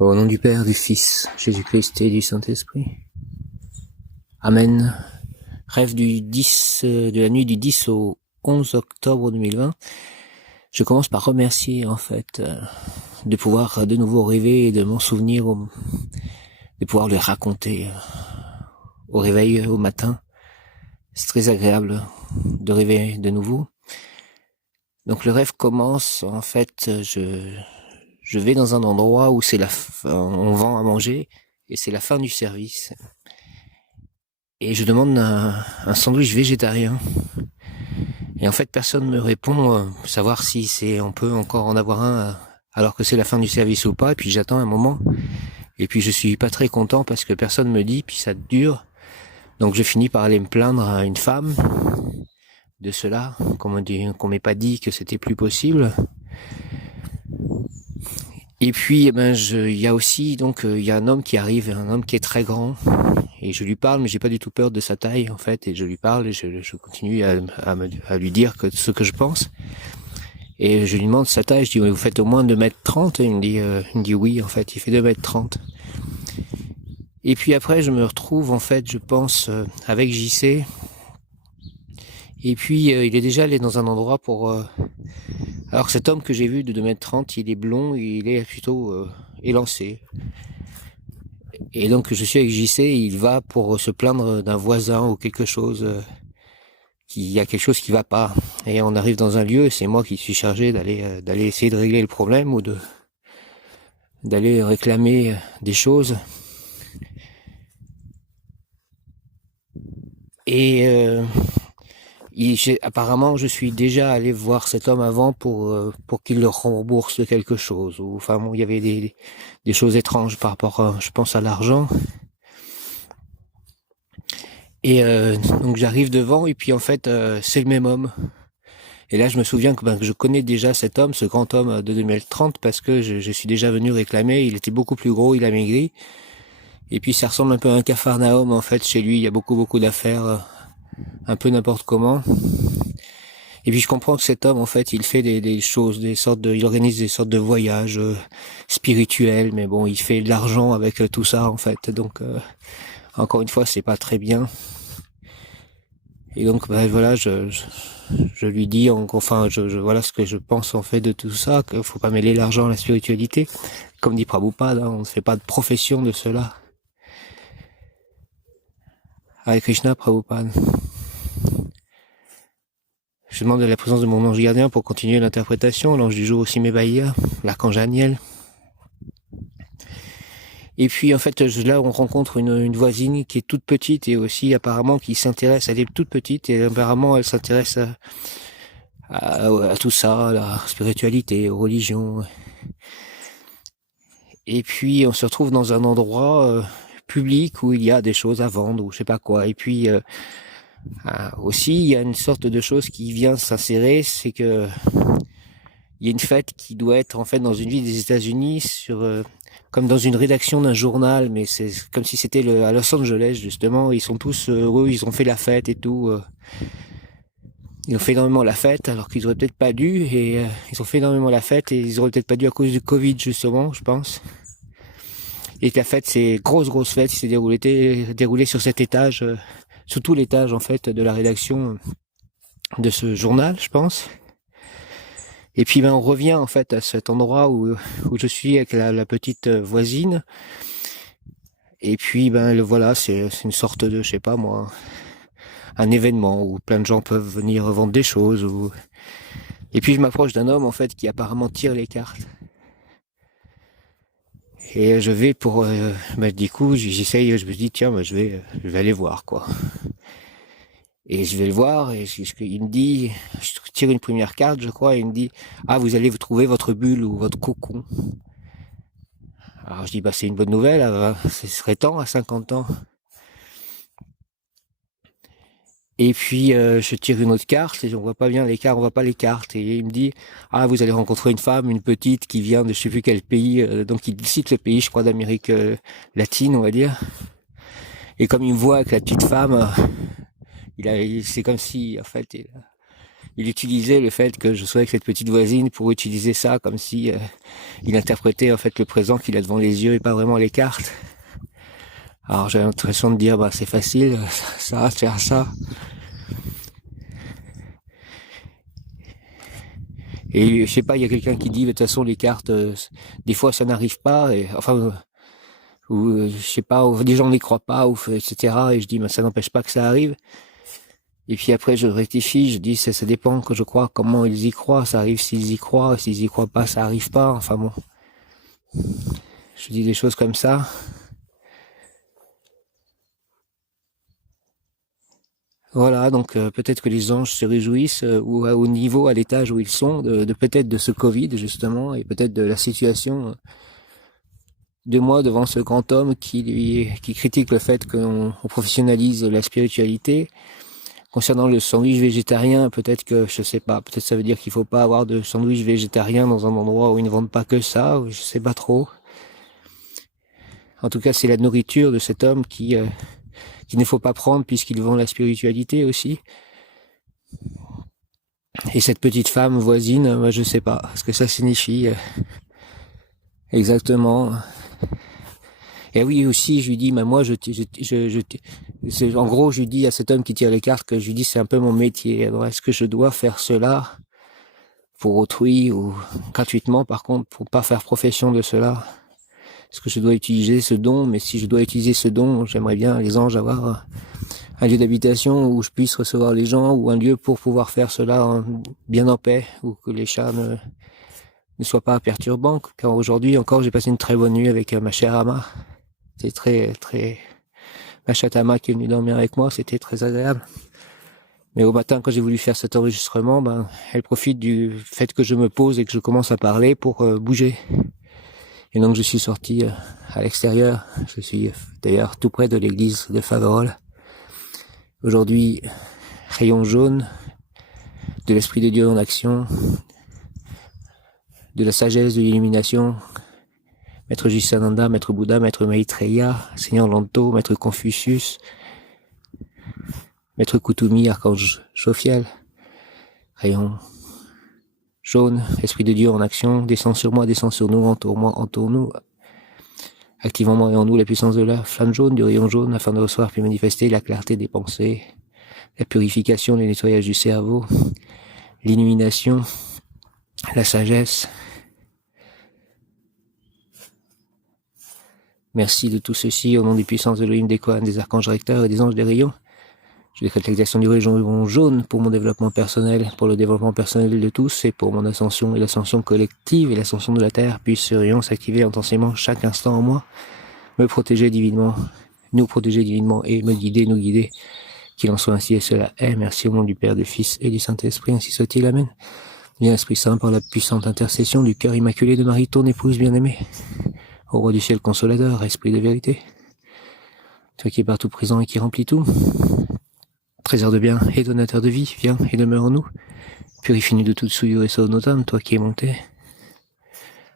Au nom du Père, du Fils, Jésus-Christ et du Saint-Esprit. Amen. Rêve de la nuit du 10 au 11 octobre 2020. Je commence par remercier, de pouvoir de nouveau rêver et de m'en souvenir, de pouvoir le raconter au réveil, au matin. C'est très agréable de rêver de nouveau. Donc le rêve commence, je vais dans un endroit où on vend à manger et c'est la fin du service. Et je demande un sandwich végétarien. Et en fait, personne me répond, savoir si on peut encore en avoir un alors que c'est la fin du service ou pas. Et puis j'attends un moment. Et puis je suis pas très content parce que personne me dit, puis ça dure. Donc je finis par aller me plaindre à une femme de cela, qu'on m'ait pas dit que c'était plus possible. Et puis, il y a aussi, il y a un homme qui arrive, un homme qui est très grand. Et je lui parle, mais j'ai pas du tout peur de sa taille, en fait. Et je lui parle et je continue à lui dire ce que je pense. Et je lui demande sa taille, je dis, vous faites au moins 2m30. Et il me dit oui, en fait, il fait 2m30. Et puis après, je me retrouve, je pense, avec JC. Et puis, il est déjà allé dans un endroit alors cet homme que j'ai vu de 2m30, il est blond, il est plutôt élancé. Et donc je suis avec JC, il va pour se plaindre d'un voisin ou quelque chose, qu'il y a quelque chose qui va pas. Et on arrive dans un lieu, c'est moi qui suis chargé d'aller essayer de régler le problème ou d'aller réclamer des choses. Et apparemment, je suis déjà allé voir cet homme avant pour qu'il leur rembourse quelque chose. Il y avait des choses étranges par rapport, je pense, à l'argent. Et donc j'arrive devant et puis c'est le même homme. Et là je me souviens que je connais déjà cet homme, ce grand homme de 2030 parce que je suis déjà venu réclamer. Il était beaucoup plus gros, il a maigri. Et puis ça ressemble un peu à un Capharnaüm en fait chez lui. Il y a beaucoup d'affaires, un peu n'importe comment. Et puis je comprends que cet homme en fait il fait des choses, il organise des sortes de voyages spirituels. Mais bon, il fait de l'argent avec tout ça en fait. Donc encore une fois c'est pas très bien. Et donc voilà, je lui dis voilà ce que je pense en fait de tout ça, qu'il faut pas mêler l'argent à la spiritualité. Comme dit Prabhupada, on ne fait pas de profession de cela. Hare Krishna, Prabhupada. Je demande la présence de mon ange gardien pour continuer l'interprétation. L'ange du jour aussi m'ébahia, l'archange Aniel. Et puis là on rencontre une voisine qui est toute petite et aussi apparemment qui s'intéresse, elle est toute petite et apparemment elle s'intéresse à tout ça, à la spiritualité, aux religions. Et puis on se retrouve dans un endroit public où il y a des choses à vendre ou je sais pas quoi. Et puis aussi il y a une sorte de chose qui vient s'insérer, c'est que il y a une fête qui doit être en fait dans une ville des États-Unis comme dans une rédaction d'un journal, mais c'est comme si c'était à Los Angeles justement. Ils sont tous heureux, ils ont fait la fête et tout. Ils ont fait énormément la fête alors qu'ils auraient peut-être pas dû et ils ont fait énormément la fête et ils auraient peut-être pas dû à cause du Covid justement, je pense. Et la fête, c'est grosse fête, qui s'est déroulée sur cet étage, sur tout l'étage en fait de la rédaction de ce journal, je pense. Et puis on revient en fait à cet endroit où je suis avec la petite voisine. Et puis voilà, c'est une sorte de, je sais pas moi, un événement où plein de gens peuvent venir vendre des choses. Et puis je m'approche d'un homme en fait qui apparemment tire les cartes. Et je vais du coup j'essaye, je me dis tiens, je vais aller voir quoi. Et je vais le voir et il me dit, je tire une première carte je crois, et il me dit vous allez vous trouver votre bulle ou votre cocon. Alors je dis c'est une bonne nouvelle, ce serait temps à 50 ans. Et puis je tire une autre carte et on voit pas bien les cartes, on voit pas les cartes. Et il me dit vous allez rencontrer une femme, une petite qui vient de je sais plus quel pays, donc il cite le pays, je crois d'Amérique latine, on va dire. Et comme il me voit avec la petite femme, c'est comme si en fait il utilisait le fait que je sois avec cette petite voisine pour utiliser ça comme si il interprétait en fait le présent qu'il a devant les yeux et pas vraiment les cartes. Alors j'ai l'impression de dire bah c'est facile, ça va faire ça. Et je sais pas, il y a quelqu'un qui dit de toute façon les cartes, des fois ça n'arrive pas, et enfin ou je sais pas, ou des gens n'y croient pas, ou etc. Et je dis, mais ça n'empêche pas que ça arrive. Et puis après, je rectifie, je dis, ça dépend, que je crois, comment ils y croient. Ça arrive s'ils y croient, s'ils y croient pas, ça arrive pas. Enfin bon, je dis des choses comme ça. Voilà, donc peut-être que les anges se réjouissent ou au niveau, à l'étage où ils sont, de peut-être de ce Covid justement, et peut-être de la situation de moi devant ce grand homme qui critique le fait qu'on professionnalise la spiritualité. Concernant le sandwich végétarien, peut-être que, je sais pas, peut-être ça veut dire qu'il faut pas avoir de sandwich végétarien dans un endroit où ils ne vendent pas que ça, ou je sais pas trop. En tout cas, c'est la nourriture de cet homme qu'il ne faut pas prendre puisqu'il vend la spiritualité aussi. Et cette petite femme voisine, je sais pas ce que ça signifie exactement. Et oui, aussi, je lui dis, mais moi, en gros, je lui dis à cet homme qui tire les cartes que je lui dis, c'est un peu mon métier. Alors, est-ce que je dois faire cela pour autrui ou gratuitement, par contre, pour pas faire profession de cela? Est-ce que je dois utiliser ce don? Mais si je dois utiliser ce don, j'aimerais bien, les anges, avoir un lieu d'habitation où je puisse recevoir les gens, ou un lieu pour pouvoir faire cela bien en paix, où que les chats ne soient pas perturbants. Car aujourd'hui encore, j'ai passé une très bonne nuit avec ma chère Ama. C'était ma chatte Ama qui est venue dormir avec moi, c'était très agréable. Mais au matin, quand j'ai voulu faire cet enregistrement, elle profite du fait que je me pose et que je commence à parler pour bouger. Et donc je suis sorti à l'extérieur. Je suis d'ailleurs tout près de l'église de Faverolles. Aujourd'hui, rayon jaune, de l'Esprit de Dieu en action, de la sagesse, de l'illumination, Maître Jisananda, Maître Bouddha, Maître Maitreya, Seigneur Lanto, Maître Confucius, Maître Kutumi, Archange Jophiel, rayon jaune, Esprit de Dieu en action, descend sur moi, descend sur nous, entoure-nous, activons en nous la puissance de la flamme jaune, du rayon jaune, afin de recevoir puis manifester la clarté des pensées, la purification, le nettoyage du cerveau, l'illumination, la sagesse. Merci de tout ceci au nom des puissances de l'Elohim, des Kohanes, des archanges recteurs et des anges des rayons. Je décrète l'exaction du rayon jaune pour mon développement personnel, pour le développement personnel de tous et pour mon ascension et l'ascension collective et l'ascension de la Terre. Puisse ce rayon s'activer intensément chaque instant en moi, me protéger divinement, nous protéger divinement et me guider, nous guider. Qu'il en soit ainsi et cela est. Merci au nom du Père, du Fils et du Saint-Esprit, ainsi soit-il. Amen. Viens Esprit Saint par la puissante intercession du cœur immaculé de Marie, ton épouse bien-aimée. Ô roi du ciel consolateur, esprit de vérité, toi qui es partout présent et qui remplis tout, trésor de bien et donateur de vie, viens et demeure en nous, purifie-nous de toute souillure et sauve nos âmes, toi qui es monté.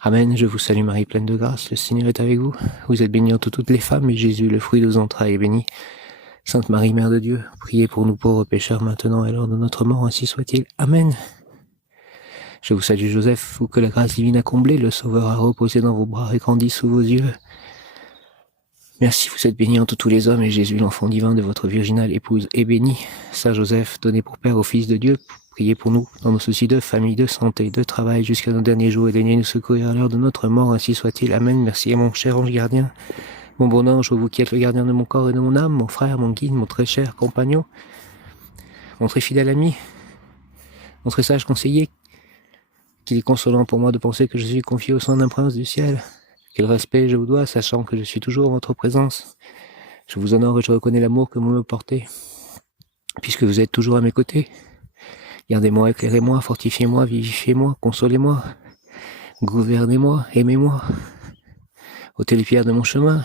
Amen, je vous salue Marie, pleine de grâce, le Seigneur est avec vous, vous êtes bénie entre toutes les femmes, et Jésus, le fruit de vos entrailles, est béni. Sainte Marie, Mère de Dieu, priez pour nous pauvres pécheurs, maintenant et à l'heure de notre mort, ainsi soit-il. Amen. Je vous salue Joseph, vous que la grâce divine a comblé, le Sauveur a reposé dans vos bras et grandi sous vos yeux. Merci, vous êtes bénie entre tous les hommes, et Jésus, l'enfant divin de votre virginale épouse, est béni. Saint Joseph, donné pour Père au Fils de Dieu, priez pour nous, dans nos soucis de famille, de santé, de travail, jusqu'à nos derniers jours, et daignez nous secourir à l'heure de notre mort, ainsi soit-il. Amen. Merci à mon cher ange gardien, mon bon ange, vous qui êtes le gardien de mon corps et de mon âme, mon frère, mon guide, mon très cher compagnon, mon très fidèle ami, mon très sage conseiller, qu'il est consolant pour moi de penser que je suis confié au soin d'un prince du ciel. Quel respect je vous dois, sachant que je suis toujours en votre présence. Je vous honore et je reconnais l'amour que vous me portez, puisque vous êtes toujours à mes côtés. Gardez-moi, éclairez-moi, fortifiez-moi, vivifiez-moi, consolez-moi, gouvernez-moi, aimez-moi, ôtez les pierres de mon chemin.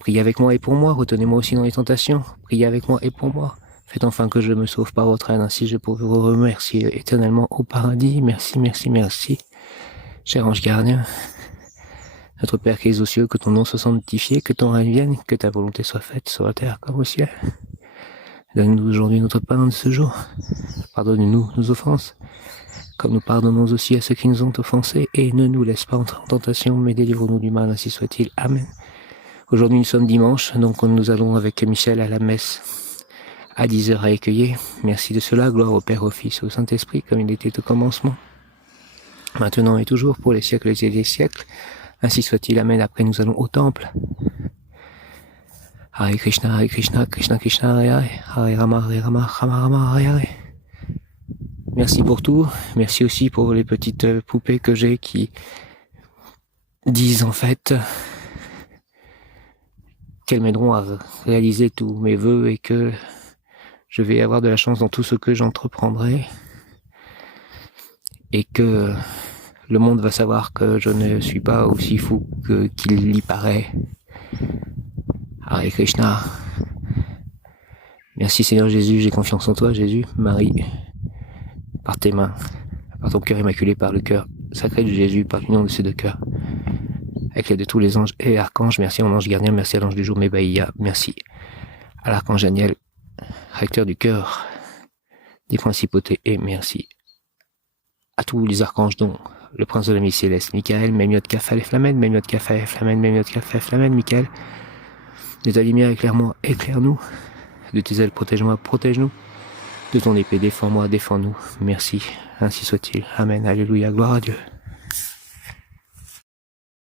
Priez avec moi et pour moi, retenez-moi aussi dans les tentations, priez avec moi et pour moi. Faites enfin que je me sauve par votre aide, ainsi je pourrai vous remercier éternellement au paradis. Merci, merci, merci. Cher ange gardien, notre Père qui es aux cieux, que ton nom soit sanctifié, que ton règne vienne, que ta volonté soit faite sur la terre comme au ciel. Donne-nous aujourd'hui notre pain de ce jour. Pardonne-nous nos offenses, comme nous pardonnons aussi à ceux qui nous ont offensés, et ne nous laisse pas entrer en tentation, mais délivre-nous du mal, ainsi soit-il. Amen. Aujourd'hui, nous sommes dimanche, donc nous allons avec Michel à la messe à 10h à Écueillé. Merci de cela, gloire au Père, au Fils, au Saint-Esprit, comme il était au commencement, maintenant et toujours, pour les siècles et des siècles. Ainsi soit-il. Amen. Après, nous allons au temple. Hare Krishna, Krishna Krishna, Hare Hare, Hare Rama, Rama Rama, Hare Hare. Merci pour tout. Merci aussi pour les petites poupées que j'ai qui disent en fait qu'elles m'aideront à réaliser tous mes vœux et que je vais avoir de la chance dans tout ce que j'entreprendrai et que le monde va savoir que je ne suis pas aussi fou qu'il y paraît. Hare Krishna. Merci Seigneur Jésus, j'ai confiance en toi Jésus, Marie, par tes mains, par ton cœur immaculé, par le cœur sacré de Jésus, par l'union de ces deux cœurs, avec l'aide de tous les anges et archanges. Merci à mon ange gardien, merci à l'ange du jour Mébaïa, merci à l'archange Daniel, recteur du cœur des principautés, et merci à tous les archanges dont le prince de la nuit céleste, Michael, Mémiot Kapha Flamen, Mémiot Kapha Flamen, Mémiot Kapha Flamen, Michael, de ta lumière éclaire-moi, éclaire-nous, de tes ailes protège-moi, protège-nous, de ton épée défends-moi, défends-nous, merci, ainsi soit-il, Amen, Alléluia, gloire à Dieu.